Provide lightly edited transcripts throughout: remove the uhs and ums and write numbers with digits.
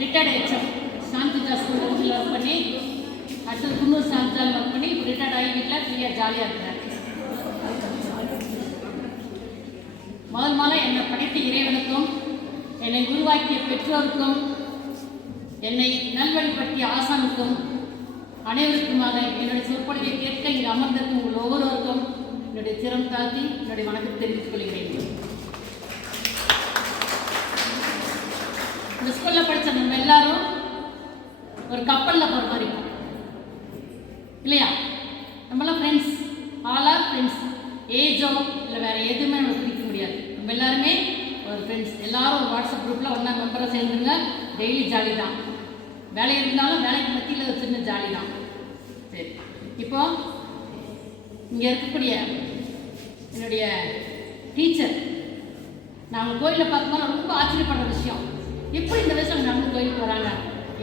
Retired HM சாந்திஜா ஸ்கூலில் work பண்ணி அடுத்தது குன்னூர் சாந்திஜாவில் ஒர்க் பண்ணி இப்போ ரிட்டையர்ட் ஆகி வீட்டில் ஃப்ரீயாக ஜாலியாக இருக்கிறார். முதல்ல என்னை படைத்த இறைவனுக்கும் என்னை உருவாக்கிய பெற்றோருக்கும் என்னை நல்வழிப்படுத்திய ஆசானுக்கும் அனைவருக்குமாக என்னுடைய சொற்பொழிவை கேட்க இங்கு அமர்ந்திருக்கும் உங்கள் ஒவ்வொருவருக்கும் என்னுடைய சிரம் தாழ்த்தி என்னுடைய வணக்கத்தை தெரிவித்துக் கொள்கிறேன். இந்த ஸ்கூலில் படித்த நம்ம எல்லாரும் ஒரு கப்பலில் போகிற மாதிரி இருக்கும் இல்லையா? நம்மளாம் ஃப்ரெண்ட்ஸ், ஆல் ஆர் ஃப்ரெண்ட்ஸ். ஏஜோ இல்லை வேறு எதுவுமே நம்ம பிடிக்க முடியாது. நம்ம எல்லாருமே ஒரு ஃப்ரெண்ட்ஸ். எல்லாரும் ஒரு வாட்ஸ்அப் குரூப்பில் ஒன்றா மெம்பராக சேர்ந்துருங்க. டெய்லி ஜாலி தான். வேலை இருந்தாலும் வேலைக்கு மத்தியில் ஒரு சின்ன ஜாலி தான். சரி, இப்போ இங்கே இருக்கக்கூடிய என்னுடைய டீச்சர் நாங்கள் கோயிலில் பார்க்கும்போது ரொம்ப ஆச்சரியப்படுற விஷயம், எப்படி இந்த வயசில் நடந்து கோயிலுக்கு வராங்க.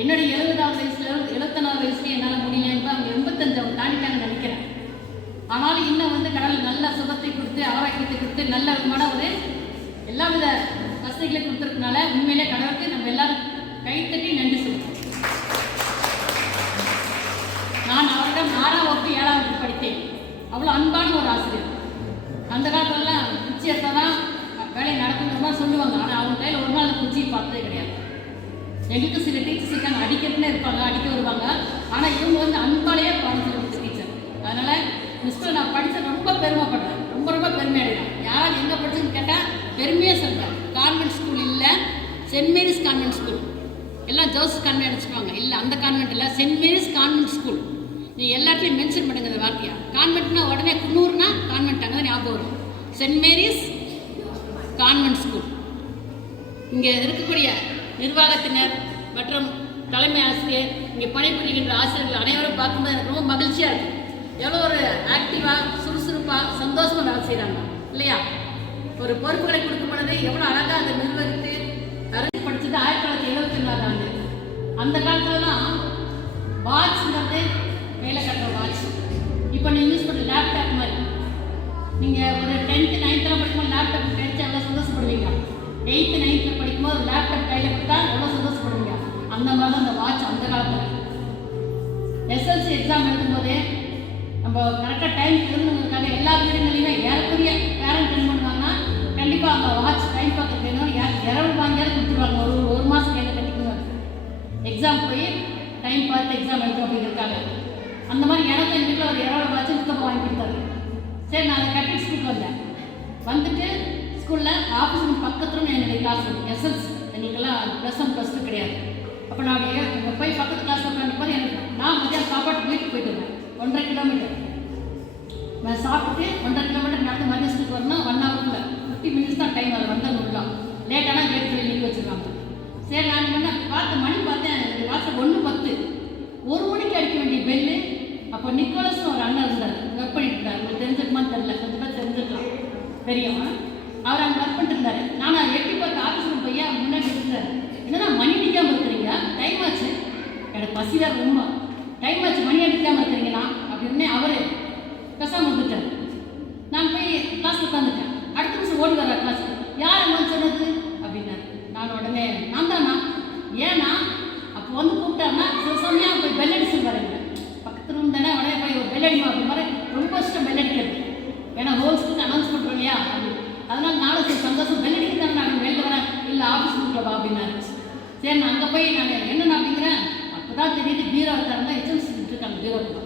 என்னுடைய 70வது வயசுல 74 வயசுலேயே என்னால் முடியலன்னு அவங்க 85 அவங்க தாண்டிட்டாங்கன்னு நினைக்கிறேன். ஆனாலும் இன்னும் கடவுள் நல்ல சுகத்தை கொடுத்து ஆரோக்கியத்தை கொடுத்து நல்ல விதமான ஒரு எல்லா வித வசதிகளை கொடுத்துருக்கனால உண்மையிலே கடவுளுக்கு நம்ம எல்லாரும் கைத்தட்டி நன்றி சொல்லுவோம். நான் அவரிடம் 6ஆம் வகுப்பு 7ஆம் வகுப்பு படித்தேன். அவ்வளோ அன்பான ஒரு ஆசிரியர். அந்த காலத்துலலாம் குச்சி எடுத்தால் தான் வேலையை நடக்குங்கிற மாதிரி சொல்லுவாங்க. ஆனால் அவங்க கையில் ஒரு நாள் குச்சியை பார்த்ததே கிடையாது. எங்களுக்கு சில டீச்சர்ஸ் இருக்காங்க, அடிக்கிறதுனே இருப்பாங்க, அடிக்க வருவாங்க. ஆனால் இவங்க அன்பாலேயே பாடம் சொல்லி கொடுத்த டீச்சர். அதனால் மிஸ்டர் நான் படித்த ரொம்ப பெருமைப்படுறேன், ரொம்ப ரொம்ப பெருமை அடைகிறேன். யாராவது எங்கே படிச்சுன்னு கேட்டால் பெருமையாக சொல்கிறேன். கான்வென்ட் ஸ்கூல் இல்லை, சென்ட் மேரிஸ் கான்வென்ட் ஸ்கூல். எல்லாம் ஜோசப் கான்வென்ட் அடிச்சுக்குவாங்க. இல்லை, அந்த கான்வென்ட் இல்லை, சென்ட் மேரிஸ் கான்வென்ட் ஸ்கூல். நீ எல்லாத்தையும் மென்ஷன் பண்ணுங்க இந்த வார்த்தையா. கான்வென்ட்னா உடனே குன்னூர்னா கான்வென்ட் அங்கே தான் ஞாபகம் வரும். Saint Mary's convent school. இங்கே இருக்கக்கூடிய நிர்வாகத்தினர் மற்றும் தலைமை ஆசிரியர், இங்கே பணிபுரிகின்ற ஆசிரியர்கள் அனைவரும் பார்க்கும்போது எனக்கு ரொம்ப மகிழ்ச்சியாக இருக்குது. எவ்வளோ ஒரு ஆக்டிவாக சுறுசுறுப்பாக சந்தோஷமாக வேலை செய்கிறாங்க இல்லையா? ஒரு பொறுப்புகளை கொடுக்கும் பொழுது எவ்வளோ அழகாக அதை நிர்வகித்து அரசு படித்தது 1974 ஆண்டு. அந்த காலத்துலலாம் வாட்ச்ங்கிறது மேலே கட்டுற வாட்ச். இப்போ நீங்கள் யூஸ் பண்ணுற லேப்டாப் மாதிரி. நீங்கள் ஒரு 10th 9th படிக்கும்போது லேப்டாப் கிடைச்சி எவ்வளோ சந்தோஷப்படுவீங்க. 8th 9th படிக்கும்போது லேப்டாப் கையில் கொடுத்தா எவ்வளோ சந்தோஷப்படுவீங்க. அந்த மாதிரி தான் அந்த வாட்ச் அந்த காலத்தில். எஸ்எல்சி எக்ஸாம் எழுதும்போதே நம்ம கரெக்டாக டைம் எழுதுனதுக்காக எல்லா வீடுகளையுமே ஏறக்குரிய பேரண்ட் என்ன பண்ணுவாங்கன்னா கண்டிப்பாக அந்த வாட்ச் டைம் பார்க்க வேணும். இரவு வாங்கியாவது கொடுத்துருவாங்க. ஒரு மாதம் கையில் கட்டிக்குவாங்க. எக்ஸாம் போய் டைம் பார்த்து எக்ஸாம் எழுதும் அப்படிங்கிறதுக்காக. அந்த மாதிரி எனக்கு எங்கள் வீட்டில் ஒரு இரவு வாட்ச் புத்தகம் வாங்கி கொடுத்தாரு. சரி, நான் அதை கட்டி ஸ்கூலுக்கு வந்தேன். வந்துட்டு ஸ்கூலில் ஆஃபீஸுக்கு பக்கத்தில் என்னுடைய கிளாஸ் எஸ்எல்சி எங்களுக்கெல்லாம் +1 +2 கிடையாது. அப்போ நான் போய் பக்கத்து கிளாஸ் உட்காந்துப்போது எனக்கு நான் மத்தியானம் சாப்பாட்டு வீட்டுக்கு போயிட்டு இருந்தேன். 1.5 கிலோமீட்டர் நான் சாப்பிட்டு 1.5 கிலோமீட்டர் நடந்து மதிய ஸ்கூலுக்கு வரணும். 1 ஹவருக்குள்ள 50 மினிட்ஸ் தான் டைம். அதை வந்துடலாம். லேட்டானா கேட் சொல்லி நிற்க வச்சுருக்காங்க. சரி, நான் என்ன பார்த்து மணி பார்த்தேன். எனக்கு வாட்ஸ்அப் 1:10 1 மணிக்கு அடிக்க வேண்டிய பெல்லு. அப்போ நிக்கோலஸ்னு ஒரு அண்ணன் இருந்தார், ஒர்க் பண்ணிட்டு இருந்தார். உங்களுக்கு தெரிஞ்சிருக்குமான்னு தெரியல, கொஞ்சம் பேர் தெரிஞ்சிருக்கலாம். பெரியவன் அவர் அங்கே ஒர்க் பண்ணிட்டு இருந்தார். நான் எட்டி பார்த்து ஆஃபீஸுக்கு போய் அவர் முன்னாடி இருந்தார். என்னன்னா மணி அடிக்காமல் இருக்கிறீங்க, டைம் ஆச்சு. எனக்கு பசி வேறு ரொம்ப, டைம் ஆச்சு, மணி அடிக்காமல் இருக்கிறீங்களா அப்படின்னு அவர் பேசாமல் வந்துட்டார். நான் போய் கிளாஸ் உட்காந்துட்டேன். அடுத்த நிமிஷம் ஓடி வர்ற கிளாஸ். யார் என்ன சொன்னது அப்படின்னாரு. நான் உடனே நான் தானா, ஏன்னா அப்போ கூப்பிட்டாருன்னா சில சமயம் போய் பெல் அடிச்சு வரீங்க. பக்கத்து ரூம் தானே, உடனே போய் ஒரு பெல் அடிமா அப்படி மாதிரி ரொம்ப இஷ்டம் பெல் அடிக்கிறது. ஏன்னா ஹோல் ஸ்கூலுக்கு அனௌன்ஸ் பண்ணுறோம் இல்லையா அப்படின்னு. அதனால நானும் சரி சந்தோஷம் பெல் அடிக்க தானே நான் வெளில வரேன். இல்லை ஆஃபீஸ் கூப்பிட்டா அப்படின்னாரு. சரி, நான் அங்கே போய் நான் என்னென்ன அப்படிங்கிறேன். அப்போ தான் தெரியுது பீரோ திறந்தா எச்எம்சி இருக்காங்க. பீரோக்கு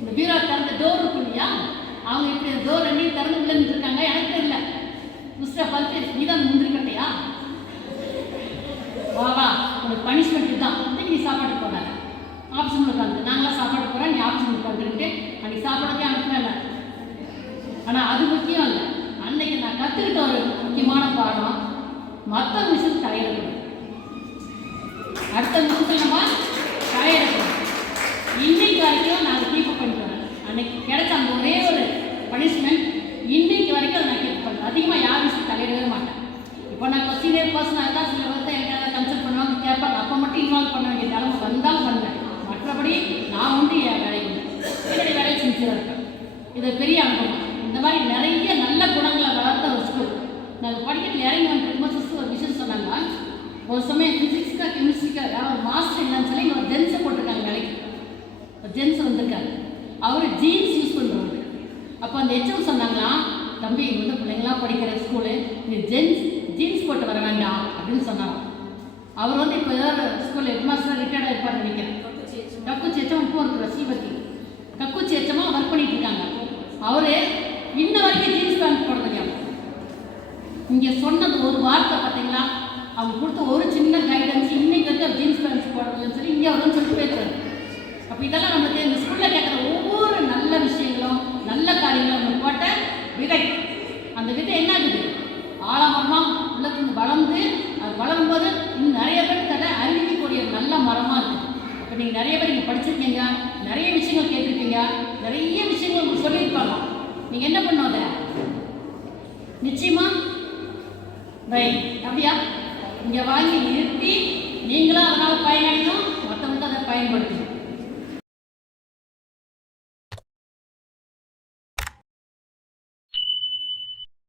இந்த பீரோ திறந்த டோர் இருக்கும் இல்லையா, அவங்க இப்படி டோர் 2 திறந்து உள்ள இருக்காங்க. எனக்கு தெரியல. மிஸ்டரை பார்த்து நீ தான் முந்திரி கட்டையா, வா உனக்கு பனிஷ்மெண்ட் தான், நீ சாப்பாடு போடாத ஆஃபீஸ் உட்காந்து. நாங்களாம் சாப்பாடு போகிறேன், நீ ஆஃபீஸ் உட்காந்துட்டு அன்றைக்கி சாப்பாடுக்கே அனுப்புறேன். ஆனால் அது முக்கியம் இல்லை. அன்னைக்கு நான் கற்றுக்கிட்ட ஒரு முக்கியமான பாடம், மற்ற விஷயம் தலையிடக்கூடாது. அடுத்த நிமிஷத்தில் நம்ம தலையிடக்கூடாது. இன்னைக்கு வரைக்கும் நான் அதை கீப் பண்ணிட்டு வரேன். அன்னைக்கு கிடைச்ச அந்த ஒரே ஒரு பனிஷ்மெண்ட் இன்னைக்கு வரைக்கும் அதை நான் கீப் பண்ணுறேன். அதிகமாக யார் விஷயம் தலையிடவே மாட்டேன். இப்போ நான் சீனியர் பர்சனாக தான் சில வருஷம் என்கிட்ட கன்சல்ட் பண்ணுவாங்க, கேட்பாங்க. அப்போ மட்டும் இன்வால்வ் பண்ண வேண்டிய நிலமை வந்தாலும் பண்ணுவேன். மற்றபடி நான் என் வேலை இல்லை, என்னுடைய வேலையை சின்சியராக இருக்கேன். இது பெரிய அனுபவம். இந்த மாதிரி நிறைய நல்ல குணங்களை வளர்த்த ஒரு ஸ்கூல். நாங்கள் படிக்கிறதுல இறங்கி வந்துருக்கும்போது சிஸ்டர் ஒரு விஷயம் சொன்னாங்க. ஒரு சமயம் ஃபிசிக்ஸ் ஃபிசிக்ஸா கெமிஸ்ட்ரிக்கா யாரும் மாஸ்டர் இல்லைன்னு சொல்லி இங்கே ஒரு ஜென்ஸை போட்டிருக்காங்க வேலைக்கு. ஒரு ஜென்ஸ் வந்திருக்காரு, அவர் ஜீன்ஸ் யூஸ் பண்ணுறவர். அப்போ அந்த ஹெச்எம் சொன்னாங்களாம், தம்பி இங்கே வந்து பிள்ளைங்களாம் படிக்கிற ஸ்கூலு, நீ ஜீன்ஸ் போட்டு வர வேண்டாம் அப்படின்னு சொன்னார். அவர் வந்து இப்போ ஏதாவது ஸ்கூலில் ஹெட் மாஸ்டர் ரிட்டையர்டாக இருப்பார்னு நினைக்கிறேன். கக்குச்சி ஹெச்எம் இப்போ இருக்கிற ஸ்ரீபதி கக்குச்சி ஹெச்எம்மாக ஒர்க் பண்ணிட்டு இருக்காங்க. அவர் இன்ன வரைக்கும் ஜீன்ஸ் பேண்ட் போடுறதுங்க. இங்கே சொன்னது ஒரு வார்த்தை பார்த்தீங்களா, அவங்க கொடுத்த ஒரு சின்ன கைடன்ஸ், இன்னைக்கு வந்து ஜீன்ஸ் பேண்ட்ஸ் போடுறதுன்னு சொல்லி இங்கே அவர் வந்து சொல்லி போயிருக்காரு. அப்போ இதெல்லாம் நமக்கு இந்த ஸ்கூலில் கேட்குற ஒவ்வொரு நல்ல விஷயங்களும் நல்ல காரியங்களும் நம்ம போட்ட விதை. அந்த விதை என்ன ஆகுது, ஆலமரமாக உள்ளத்துக்கு வளர்ந்து, அது வளரும்போது இன்னும் நிறைய பேருக்கு அதை அறிவிக்கக்கூடிய நல்ல மரமாக இருக்குது. இப்போ நீங்கள் நிறைய பேர் இங்கே படிச்சிருக்கீங்க, நிறைய விஷயங்கள் கேட்டிருக்கீங்க, நிறைய விஷயங்கள் உங்களுக்கு சொல்லியிருப்பாங்க. நீங்கள் என்ன பண்ணோம், அதை நிச்சயமா அப்படியா இங்கே வாங்கி நிறுத்தி நீங்களும் அதனால் பயனடையணும், மற்றவங்களுக்கு அதை பயன்படுத்தணும்.